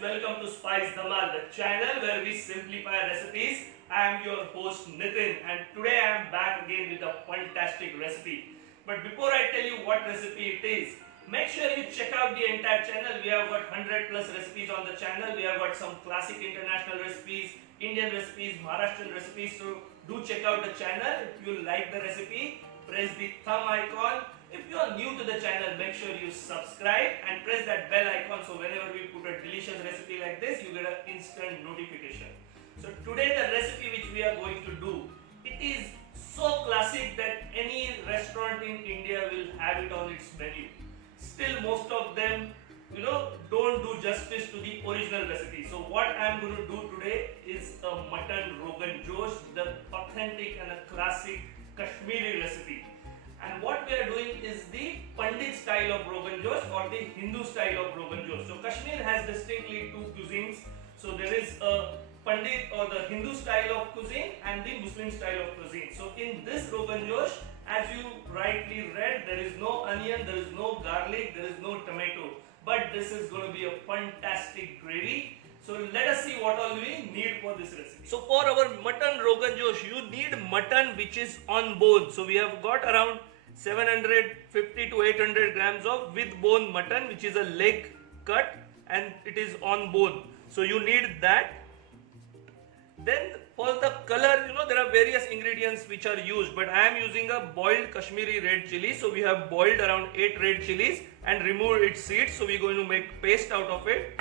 welcome to Spice Dhamal, the channel where we simplify recipes. I am your host Nitin, and today I am back again with a fantastic recipe. But before I tell you what recipe it is, make sure you check out the entire channel. We have got 100 plus recipes on the channel. We have got some classic international recipes, Indian recipes, Maharashtrian recipes. So do check out the channel. If you like the recipe, press the thumb icon. If you are new to the channel, make sure you subscribe and press that bell icon so whenever we put a delicious recipe like this, you get an instant notification. So today the recipe which we are going to do, it is so classic that any restaurant in India will have it on its menu. Still most of them, don't do justice to the original recipe. So what I am going to do today is a mutton Rogan Josh, the authentic and a classic Kashmiri recipe. And what we are doing is the Pandit style of Rogan Josh or the Hindu style of Rogan Josh. So Kashmir has distinctly two cuisines. So there is a Pandit or the Hindu style of cuisine and the Muslim style of cuisine. So in this Rogan Josh, as you rightly read, there is no onion, there is no garlic, there is no tomato. But this is going to be a fantastic gravy. So let us see what all we need for this recipe. So for our mutton Rogan Josh, you need mutton which is on bone. So we have got around 750 to 800 grams of with bone mutton, which is a leg cut and it is on bone. So you need that. Then for the color, there are various ingredients which are used, but I am using a boiled Kashmiri red chili. So we have boiled around 8 red chilies and removed its seeds. So we are going to make paste out of it.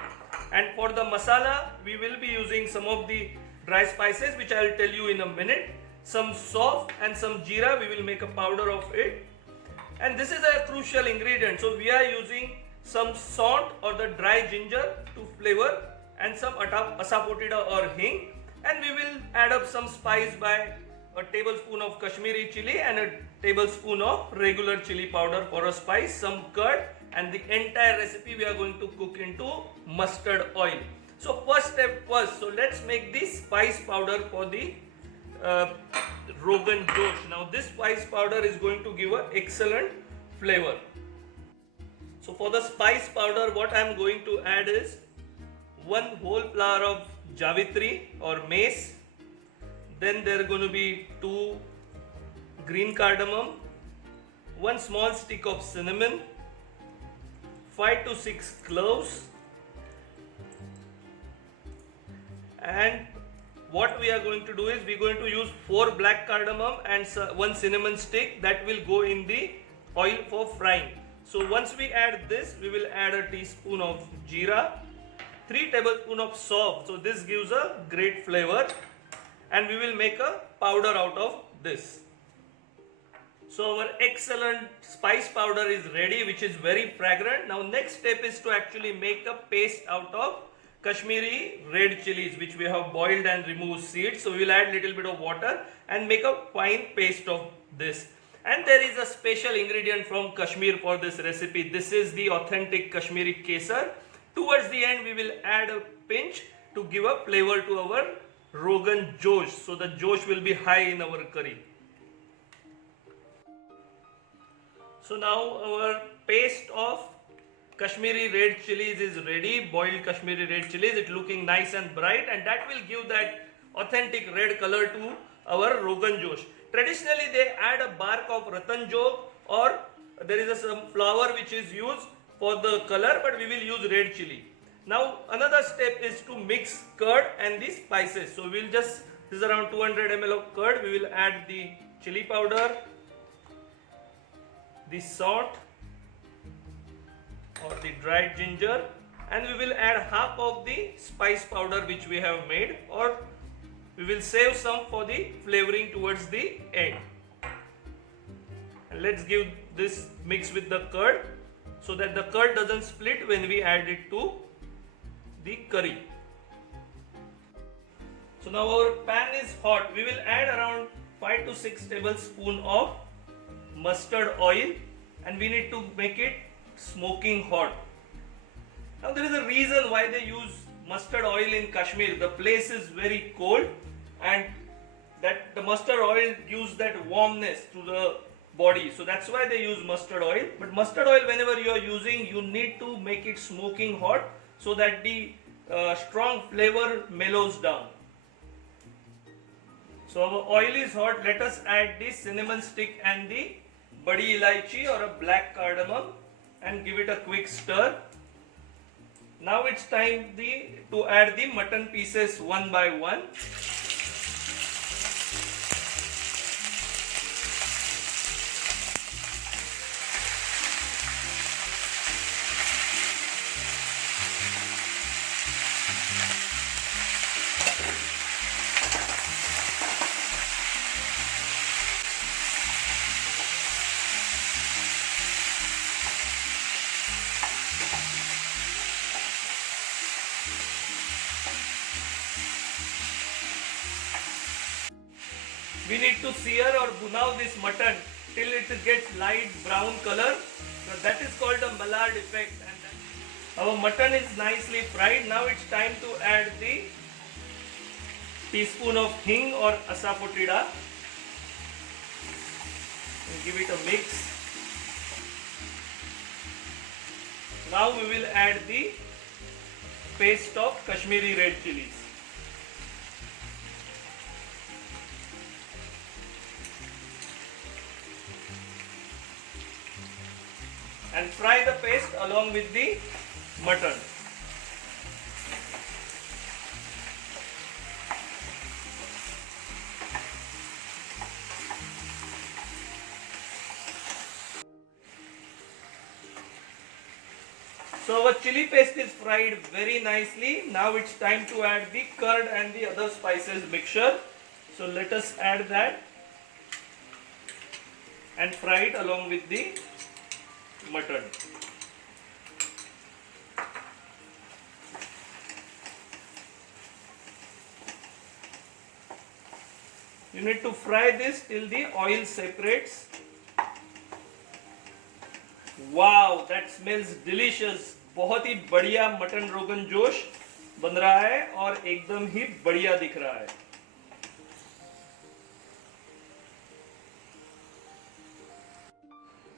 And for the masala, we will be using some of the dry spices, which I will tell you in a minute. Some soft and some jeera, we will make a powder of it. And this is a crucial ingredient. So we are using some salt or the dry ginger to flavor and some asafoetida or hing. And we will add up some spice by a tablespoon of Kashmiri chili and a tablespoon of regular chili powder for a spice, some curd, and the entire recipe we are going to cook into mustard oil. So first step first, so let's make the spice powder for the Rogan Josh. Now this spice powder is going to give an excellent flavor. So for the spice powder, what I am going to add is 1 whole flower of Javitri or mace. Then there are going to be 2 green cardamom, 1 small stick of cinnamon, 5 to 6 cloves, and what we are going to do is we are going to use 4 black cardamom and 1 cinnamon stick that will go in the oil for frying. So once we add this, we will add a teaspoon of jeera, 3 tablespoons of sauv. So this gives a great flavor, and we will make a powder out of this. So our excellent spice powder is ready, which is very fragrant. Now next step is to actually make a paste out of Kashmiri red chilies, which we have boiled and removed seeds. So we will add little bit of water and make a fine paste of this. And there is a special ingredient from Kashmir for this recipe. This is the authentic Kashmiri kesar. Towards the end, we will add a pinch to give a flavor to our Rogan Josh. So the Josh will be high in our curry. So now our paste of Kashmiri red chilies is ready. Boiled Kashmiri red chilies, it looking nice and bright, and that will give that authentic red color to our Rogan Josh. Traditionally, they add a bark of Ratan Jog, or there is some flower which is used for the color, but we will use red chili. Now another step is to mix curd and the spices. So we will just, this is around 200 ml of curd. We will add the chili powder, the salt or the dried ginger, and we will add half of the spice powder which we have made, or we will save some for the flavoring towards the end. And let's give this mix with the curd so that the curd doesn't split when we add it to the curry. So now our pan is hot. We will add around 5 to 6 tablespoons of mustard oil, and we need to make it smoking hot. Now there is a reason why they use mustard oil in Kashmir. The place is very cold, and that the mustard oil gives that warmness to the body. So that's why they use mustard oil. But mustard oil, whenever you are using, you need to make it smoking hot so that the strong flavor mellows down. So our oil is hot. Let us add the cinnamon stick and the badi ilaichi or a black cardamom and give it a quick stir. Now it's time to add the mutton pieces one by one. We need to sear or bunao this mutton till it gets light brown color. So that is called the Maillard effect. And our mutton is nicely fried. Now it's time to add the teaspoon of hing or asafoetida. Give it a mix. Now we will add the paste of Kashmiri red chilies. And fry the paste along with the mutton. So our chili paste is fried very nicely. Now it's time to add the curd and the other spices mixture. So let us add that and fry it along with the mutton. You need to fry this till the oil separates. Wow, that smells delicious. बहुत ही बढ़िया mutton rogan josh बन रहा है और एकदम ही बढ़िया दिख रहा है.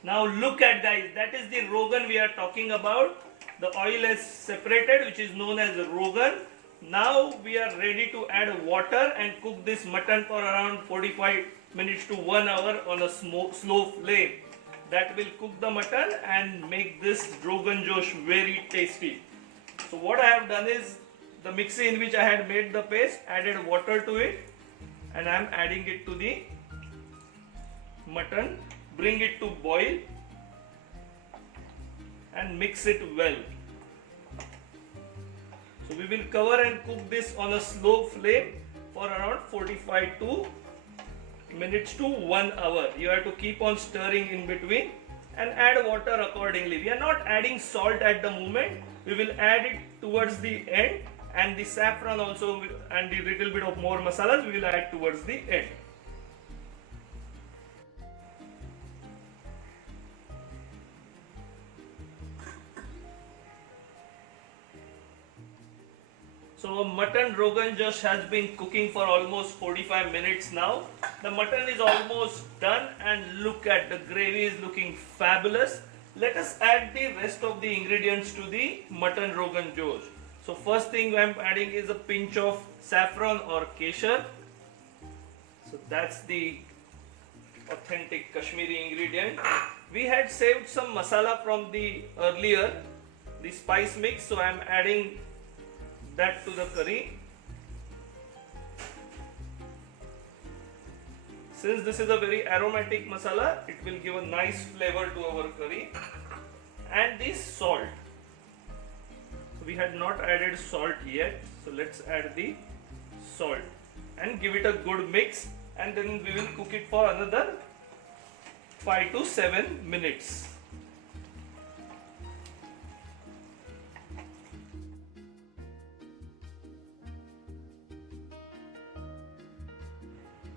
Now look at guys, that is the rogan we are talking about. The oil is separated, which is known as rogan. Now we are ready to add water and cook this mutton for around 45 minutes to 1 hour on a slow flame. That will cook the mutton and make this rogan josh very tasty. So what I have done is the mixie in which I had made the paste, added water to it, and I am adding it to the mutton. Bring it to boil and mix it well. So we will cover and cook this on a slow flame for around 45 minutes to 1 hour. You have to keep on stirring in between and add water accordingly. We are not adding salt at the moment. We will add it towards the end, and the saffron also and the little bit of more masalas we will add towards the end. So mutton rogan josh has been cooking for almost 45 minutes now. The mutton is almost done and look at the gravy is looking fabulous. Let us add the rest of the ingredients to the mutton rogan josh. So first thing I am adding is a pinch of saffron or kesar. So that's the authentic Kashmiri ingredient. We had saved some masala from the earlier, the spice mix, so I am adding that to the curry. Since this is a very aromatic masala, it will give a nice flavor to our curry. And the salt. So we had not added salt yet, so let's add the salt and give it a good mix, and then we will cook it for another 5 to 7 minutes.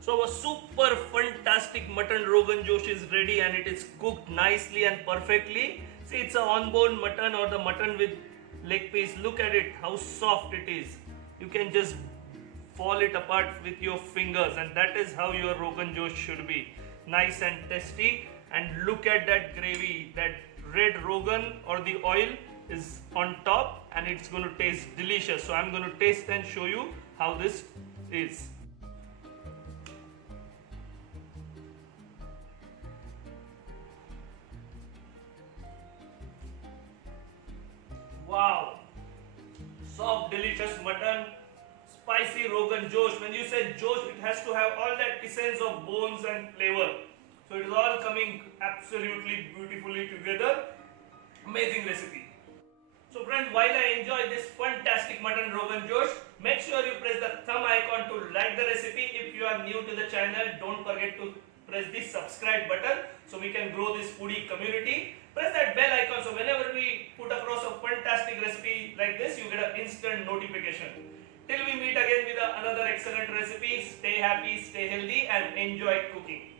So a super fantastic mutton rogan josh is ready and it is cooked nicely and perfectly. See, it's a on-bone mutton or the mutton with leg piece. Look at it, how soft it is. You can just fall it apart with your fingers, and that is how your rogan josh should be. Nice and tasty. And look at that gravy, that red rogan or the oil is on top and it's going to taste delicious. So I'm going to taste and show you how this is. Wow, soft delicious mutton, spicy Rogan Josh. When you say Josh, it has to have all that essence of bones and flavor. So it is all coming absolutely beautifully together. Amazing recipe. So friends, while I enjoy this fantastic mutton Rogan Josh, make sure you press the thumb icon to like the recipe. If you are new to the channel, don't forget to press the subscribe button so we can grow this foodie community. Press that bell icon so whenever we put across a fantastic recipe like this, you get an instant notification. Till we meet again with another excellent recipe, stay happy, stay healthy and enjoy cooking.